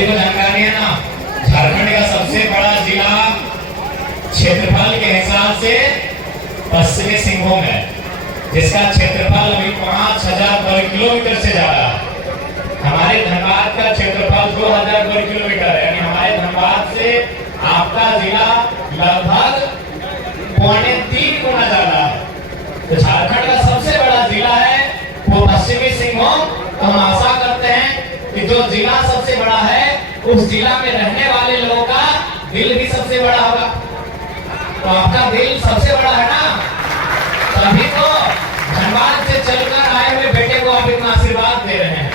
सभी को जानकारी है ना, झारखंड का सबसे बड़ा जिला क्षेत्रफल के हिसाब से पश्चिमी सिंहभूम है, जिसका क्षेत्रफल अभी 5000 वर्ग किलोमीटर से ज्यादा है। हमारे धनबाद का क्षेत्रफल 2000 वर्ग किलोमीटर है, यानी हमारे धनबाद से आपका जिला लगभग 3.25 गुना ज्यादा है। तो झारखंड का सबसे बड़ा जिला है वो पश्चिमी सिंहभूम। तो हम आशा करते हैं कि जो जिला सबसे बड़ा है उस जिला में रहने वाले लोगों का दिल भी सबसे बड़ा होगा। तो आपका दिल सबसे बड़ा है ना, तभी तो धनबाद से चलकर आए हुए बेटे को आप इतना आशीर्वाद दे रहे हैं।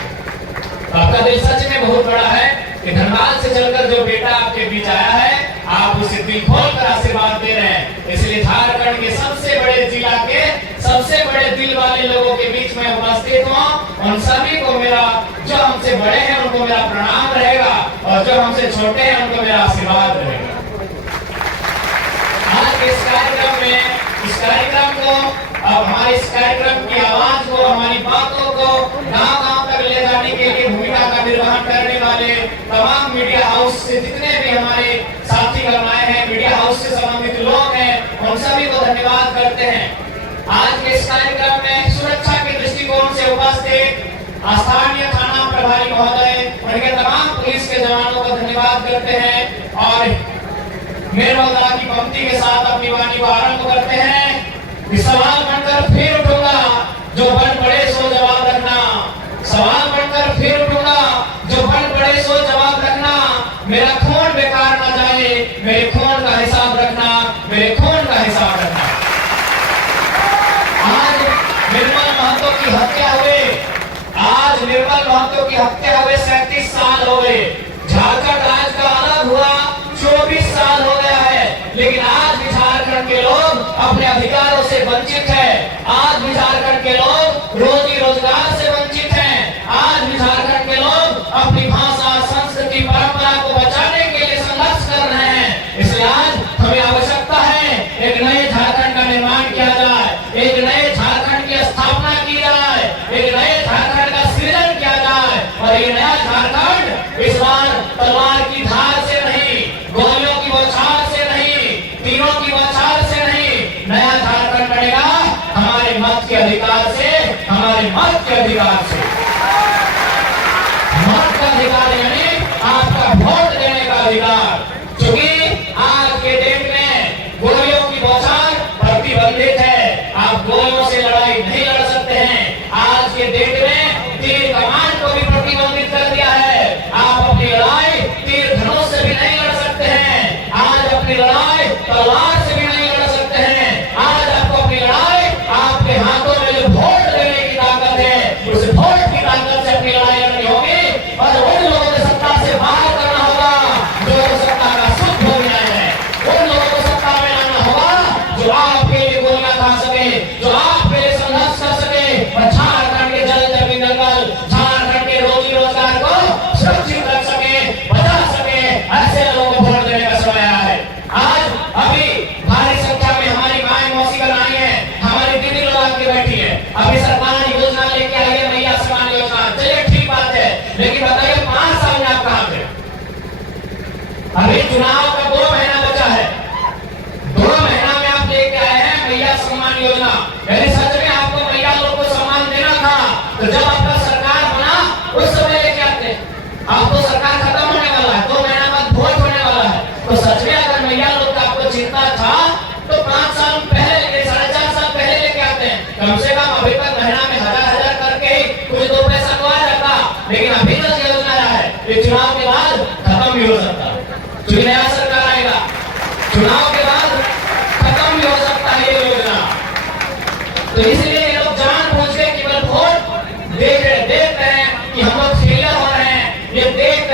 तो आपका दिल सच में बहुत बड़ा है कि धनबाद से चलकर जो बेटा आपके बीच आया है आप उसे दिल खोलकर आशीर्वाद दे रहे हैं। इसलिए झारखंड के सबसे बड़े जिला के सबसे बड़े दिल वाले लोगों के बीच में उपस्थित हूँ। उन सभी को मेरा, जो हमसे बड़े हैं उनको मेरा प्रणाम रहेगा और जो हमसे छोटे हैं उनको मेरा आशीर्वाद रहेगा। आज के इस कार्यक्रम को अब हमारे इस कार्यक्रम की आवाज को, हमारी बातों को गांव-गांव तक ले जाने के लिए भूमिका का निर्वहन करने वाले तमाम मीडिया हाउस से जितने भी हमारे साथी गणमान्य हैं, मीडिया हाउस से संबंधित लोग हैं, उन सभी को धन्यवाद करते हैं। आज के इस कार्यक्रम में सुरक्षा के दृष्टिकोण से उपस्थित स्थानीय थाना प्रभारी महोदय, उनके तमाम पुलिस के जवानों को धन्यवाद करते हैं और निर्मलता की पंक्ति के साथ अपनी वाणी को आरंभ करते हैं कि सवाल बनकर फिर उठूंगा, जो बन पड़े सो जवाब रखना। सवाल बनकर फिर उठूंगा, जो बन पड़े सो जवाब रखना। मेरा खून बेकार ना जाए, मेरे खून का हिसाब रखना, मेरे खून का हिसाब रखना। आज निर्मल महतो की हत्या हुए, आज निर्मल महतो की हत्या हुए 37 साल हो गए। झारखंड राज्य का अलग हुआ 24 साल हो गया है, लेकिन आज भी झारखंड के लोग अपने अधिकारों से वंचित है। आज भी झारखंड के लोग रोजी रोजगार से वंचित हैं। आज भी झारखंड के लोग अपनी भाषा, संस्कृति, परंपरा को बचाने के लिए संघर्ष कर रहे हैं। इसलिए आज हमें आवश्यकता है एक नए झारखंड का निर्माण किया जाए, एक नए झारखंड की स्थापना की जाए, एक नए झारखंड का सृजन किया जाए। और ये नया झारखंड इस बार तलवार की धार से नहीं, गोलियों की बौछार से नहीं, तीरों की बौछार से नहीं, नया झारखंड बनेगा हमारे मत के अधिकार से, हमारे मत के अधिकार से। मत का अधिकार यानी आपका वोट देने का अधिकार। क्योंकि आज के डेट में गोलियों की बौछार प्रतिबंधित है, आप गोलियों से लड़ाई नहीं लड़ सकते हैं। आज के डेट में तीर कमान को भी प्रतिबंधित कर दिया है, आप अपनी लड़ाई तीर धनुष से भी नहीं लड़ सकते हैं। आज अपनी लड़ाई तलवार से भी नहीं लड़ सकते हैं। आज आपको अपनी लड़ाई आपके हाथों में जो वोट देने की ताकत है, उस वोट की ताकत से अपनी लड़ाई लड़नी होगी और उन लोगों को सत्ता से बाहर करना होगा जो सत्ता का सुख भोग रहे हैं। उन लोगों को सत्ता में लाना होगा जो आपके लिए गोलियां खा सके, जो आपके लिए संघर्ष कर सके और झारखंड के जल जमीन जंगल, झारखंड के रोजी रोजगार को सुरक्षित रख सके, बचा सके। ऐसे लोगों को वोट देने का समय आया है। आज अभी भारी संख्या में हमारी माएं मौसीगण आई है, हमारी दीदी लोग आके बैठी है। अभी सरकार योजना लेके आई है, मैया सम्मान योजना। चलिए ठीक बात है, लेकिन बताइए 5 साल में आप कहां थे? अभी चुनाव का 2 महीना बचा है, 2 महीना में आप लेके आए हैं मैया सम्मान योजना। यदि सच में आपको मैया लोग को सम्मान देना था तो जब आपका सरकार बना उस समय लेके आते। अब तो सरकार खत्म होने वाला है, 2 महीना बाद वोट होने वाला है। तो सच में अगर मैया लोग का आपको चिंता था तो 5 साल पहले लेके, 4.5 साल पहले लेके आते हैं। कम से कम अभी तक महीना में 1000 करके ही कुछ 2 पैसा तो आ जाता। लेकिन अभी तक योजना है, ये चुनाव के बाद खत्म भी हो सकता है। जो नया सरकार आएगा चुनाव के बाद खत्म भी हो सकता है ये योजना। तो इसलिए ये लोग जानबूझ के केवल वोट देख रहे हैं कि हम लोग फेलियर हो रहे हैं, ये देख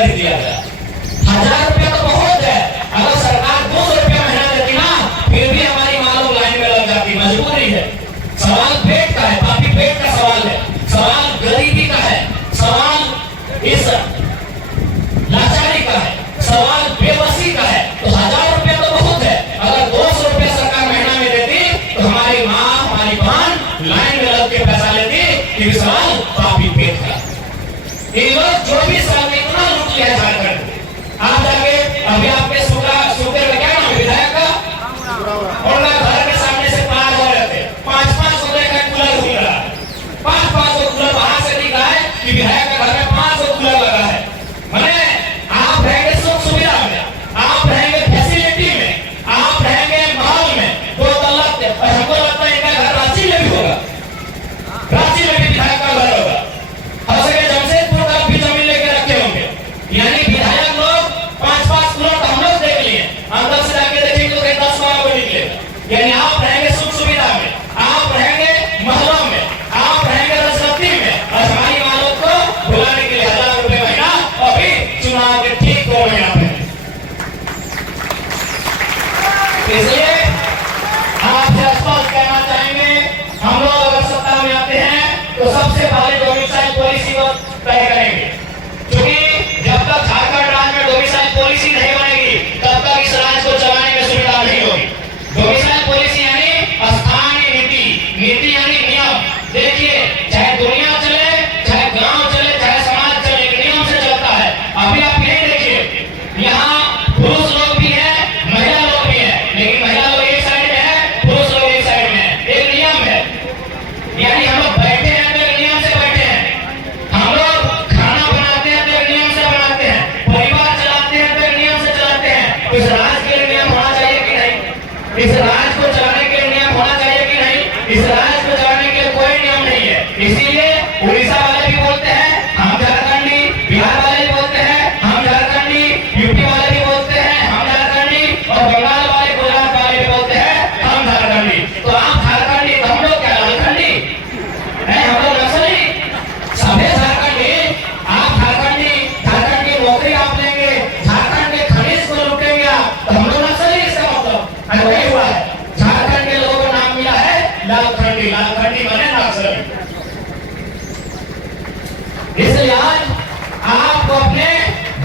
कर ही दिया गया। 1000 रुपया तो बहुत है, अगर सरकार 200 रुपया महीना देती ना फिर भी हमारी माँ लोग लाइन में लग जाती, मजबूरी है। सवाल पेट का है, काफी पेट का सवाल है, सवाल गरीबी का है, सवाल इस लाचारी का है, सवाल बेबसी का है। तो 1000 रुपया तो बहुत है, अगर 200 रुपया सरकार महीना में देती तो हमारी माँ हमारी बहन लाइन में लग के पैसा लेती। ये सवाल काफी पेट का। ये लोग 24 साल में इतना लूट लिया झारखंड। आप जाके अभी आपके सूखे का क्या नाम है विधायक का, उनका घर के सामने से पार हो रहे थे, 5-5 रुपए का कूलर घूम रहा है, 5-5 कूलर बाहर से दिख रहा है कि विधायक का घर में 500 कूलर लगा है। मैंने आप रहेंगे सुख सुविधा में, आप रहेंगे फैसिलिटी में, आप रहेंगे माहौल में, तो हमको लगता है इनका घर रांची में भी होगा, रांची में भी विधायक का घर होगा, हो सके जमशेदपुर का भी जमीन लेके रखे होंगे। यानी विधायक लोग 5-5 कूलर तो हम लोग देख लिए, अंदर से जाके देखेंगे तो 10 को निकलेगा। यानी आप रहेंगे सुख सुविधा में, आप रहेंगे महलों में, आप रहेंगे रसरत्ती में, और हमारी मालों को बुलाने के लिए 1000 रुपए महीना, अभी चुनाव के ठीक 2 महीना पहले। इसलिए आपसे स्पष्ट कहना चाहेंगे, हम लोग अगर सत्ता में आते हैं तो सबसे पहले डोमिसाइल पॉलिसी को तय करेंगे, क्योंकि जब तक झारखंड राज्य में डोमिसाइल पॉलिसी नहीं बनेगी तब तक इस राज्य को चलाने में सुविधा नहीं होगी। डोमिसाइल पॉलिसी यानी स्थानीय नीति, नीति यानी नियम। देखिए, चाहे दुनिया चले, चाहे गांव चले, चाहे समाज चले, एक नियम से चलता है। अभी आप यही देखिए, यहाँ पुरुष लोग भी हैं, महिला लोग भी हैं, लेकिन महिला लोग एक साइड में है, पुरुष लोग एक साइड में है, एक नियम है। यानी हम लोग बैठे हैं तो एक नियम से बैठे हैं, हम लोग खाना बनाते हैं तो एक नियम से बनाते हैं, परिवार चलाते हैं तो एक नियम से चलाते हैं। इस राज्य के लिए नियम होना चाहिए कि नहीं? इस राज्य को चलाने के लिए नियम होना चाहिए कि नहीं? इस राज्य को चलाने के लिए कोई नियम नहीं है। इसीलिए उड़ीसा वाले भी बोलते हैं हम झारखंडी, बिहार वाले भी बोलते हैं हम झारखंडी, यूपी वाले भी बोलते हैं हम झारखंडी, और बंगाल वाले, गुजरात वाले भी बोलते हैं हम झारखंडी। तो आप झारखंडी तो हम लोग क्या लालखंडी है? हम लोग नक्सली, सभी झारखंडी। आप झारखंडी, झारखंड की नौकरी आप लेंगे, झारखंड के खनिज को लूटेंगे आप, तो हम लोग नक्सली, इसका मतलब वही हुआ है। झारखंड के लोगों को नाम मिला है लालखंडी, लालखंडी माने नक्सली। इसलिए आज आपको अपने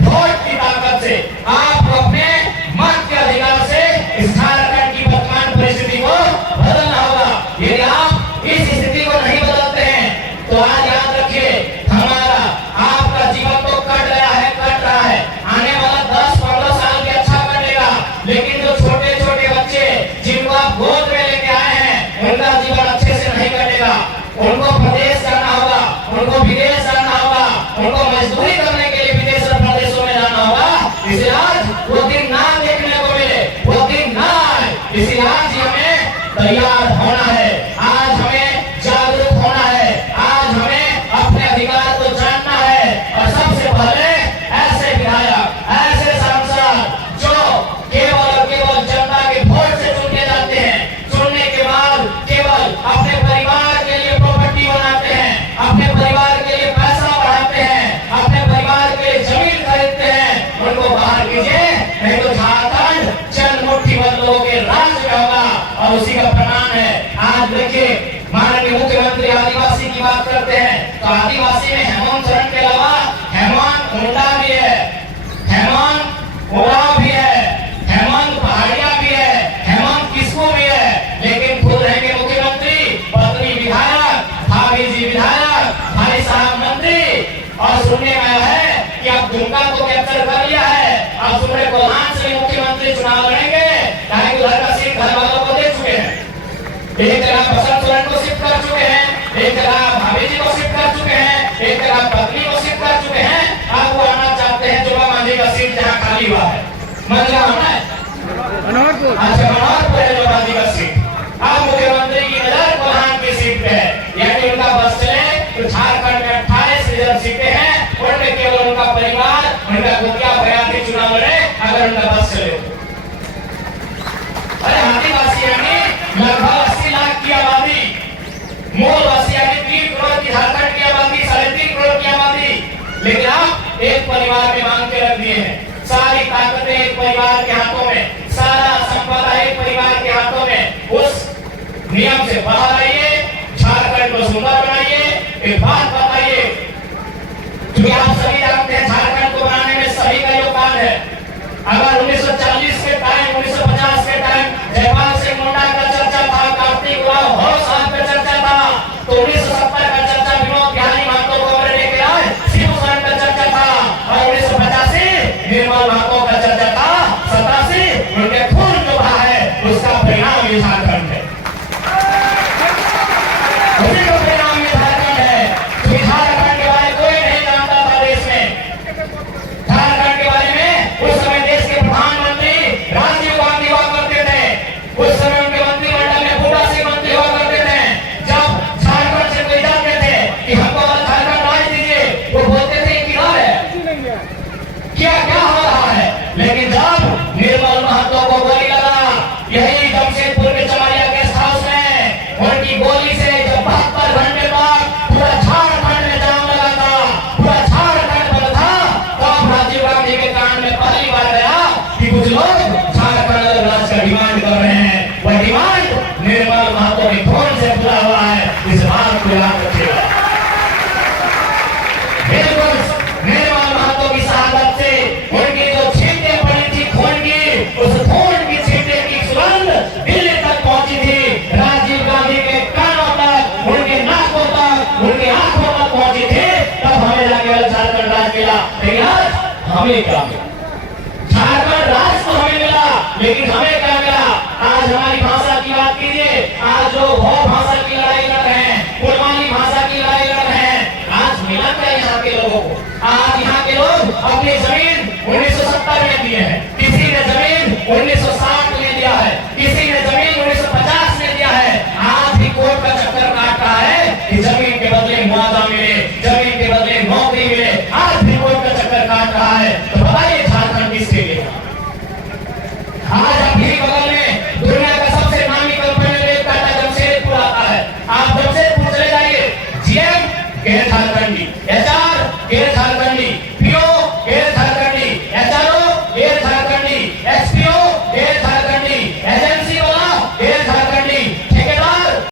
वोट की ताकत से, आपको अपने मत के अधिकार से इस झारखंड की वर्तमान परिस्थिति को बदलना होगा। यदि आप इस स्थिति को नहीं बदलते हैं तो आज याद रखिए, हमारा आपका जीवन तो कट गया है, कट रहा है, आने वाला 10-15 साल भी अच्छा कटेगा, लेकिन जो छोटे छोटे बच्चे जिनको आप गोद में लेके आए हैं उनका जीवन अच्छे से नहीं कटेगा। उनको प्रदेश जाना होगा, उनको विदेश जाना होगा, उनको मजदूरी करने के लिए विदेश और प्रदेशों में जाना होगा। इसे आज वो दिन ना देखने को मिले, वो दिन ना आए। इसे आज हमें तैयार होना है, आज हमें जागरूक होना है, आज हमें अपने अधिकार को जानना है। और सबसे पहले ऐसे विधायक, ऐसे सांसद जो केवल और केवल जनता के वोट से चुने जाते हैं, चुनने के बाद केवल अपने परिवार के लिए प्रॉपर्टी बनाते हैं, अपने परिवार के लिए पैसा बढ़ाते हैं, अपने परिवार के लिए जमीन खरीदते हैं, उनको बाहर कीजिए, नहीं तो झारखंड चंद मुट्ठी भर लोगों के राज्य में होगा। और उसी का प्रमाण है, आज देखिए माननीय मुख्यमंत्री आदिवासी की बात करते हैं तो आदिवासी में हेमंत सोरेन के अलावा हेमंत मुंडा भी है, हेमंत उरांव भी है, हेमंत पहाड़िया भी है, हेमंत किस्कू भी है, लेकिन खुद रहेंगे मुख्यमंत्री, पत्नी विधायक, भाभी जी विधायक, भाई साहब मंत्री। और सुनने में आया है कि अब दुमका को कैप्चर कर लिया है, अब सुमरे कोल्हान से मुख्यमंत्री चुनाव लड़ेंगे, चाहे उधर का सीट घर वालों को दे चुके हैं। एक जगह बसंत सोरेन को शिफ्ट कर चुके हैं, एक जगह भाभी जी को शिफ्ट कर चुके हैं, एक जगह पत्नी को शिफ्ट कर चुके हैं। अब वो आना चाहते हैं जोगा मांझी का सीट जहाँ खाली हुआ है, मंझा होना है, अच्छा मनोहरपुर है जोगा मांझी का सीट। अब मुख्यमंत्री की नजर कोल्हान की सीट पे है, यानी उनका बस चले तो झारखंड में 28 रिजर्व सीटें हैं, उनमें केवल उनका परिवार, उनका गुटिया भयाती चुनाव लड़े अगर उनका बस चले। अरे आदिवासी यानी लगभग 80 लाख की आबादी, मूल वासी यानी 3 करोड़ की झारखंड की आबादी, 3.5 करोड़ की आबादी, लेकिन आप एक परिवार में बांध के रख दिए हैं। सारी ताकतें एक परिवार के हाथों में, सारा संपदा एक परिवार के हाथों में। उस नियम से बाहर आइए, झारखंड को सुंदर बनाइए। एक बात बताइए, क्योंकि आप सभी जानते हैं झारखंड को बनाने में सभी का योगदान है। अगर 1940 के टाइम, 1950 के टाइम जयपाल सिंह मुंडा का चर्चा था, कार्तिक उरांव होश साहब का चर्चा था, तो 1970 का चर्चा विनोद बिहारी महतो को हमने लेके आए, शिव शरण का चर्चा था, और 1985 निर्मल महतो का चर्चा था, 87 उनके खून जो बहा है उसका परिणाम ये झारखंड है। उसी का परिणाम ये झारखंड है। झारखंड के बारे में कोई नहीं जानता था देश में। झारखंड के बारे में उस समय देश के प्रधानमंत्री राजीव गांधी हुआ करते थे। उस समय उनके मंत्रिमंडल में बूढ़ा सिंह मंत्री हुआ करते थे। जब झारखंड से कोई जाते थे कि हमको झारखंड राज दीजिए, वो बोलते थे कि क्या क्या हो रहा है। लेकिन जब निर्मल महतो को गोली लगा, यही जमशेदपुर के चमारिया गेस्ट हाउस में, उनकी गोली से जब 72 घंटे तक पूरा झारखंड में जाम लगा था, पूरा झारखंड बंद था, तब राजीव गांधी के कान में पहली बार गया कि कुछ लोग झारखंड राज का डिमांड कर रहे हैं। वह डिमांड निर्मल महतो के खून से पूरा हुआ है। इस बात को याद रखिएगा। बिल्कुल निर्मल महतो की शहादत से उनकी जो छींटे पड़ी थी खून की, उस खून की छींटे की सुगंध दिल्ली तक पहुंची थी, राजीव गांधी के कानों तक, उनके नाकों तक, उनके आंखों तक पहुंची थी। तब हमें जाके झारखंड राज मिला। लेकिन आज हमें क्या मिला? झारखंड राज तो हमें मिला, लेकिन हमें क्या मिला? आज हमारी भाषा की बात कीजिए, आज जो भौ भाषा की लड़ाई लड़ रहे हैं, कुर्बानी भाषा की लड़ाई लड़ रहे हैं, आज मिला क्या यहाँ के लोगों को? आज यहाँ के लोग अपनी जमीन 1970 में दिए हैं, किसी ने जमीन 19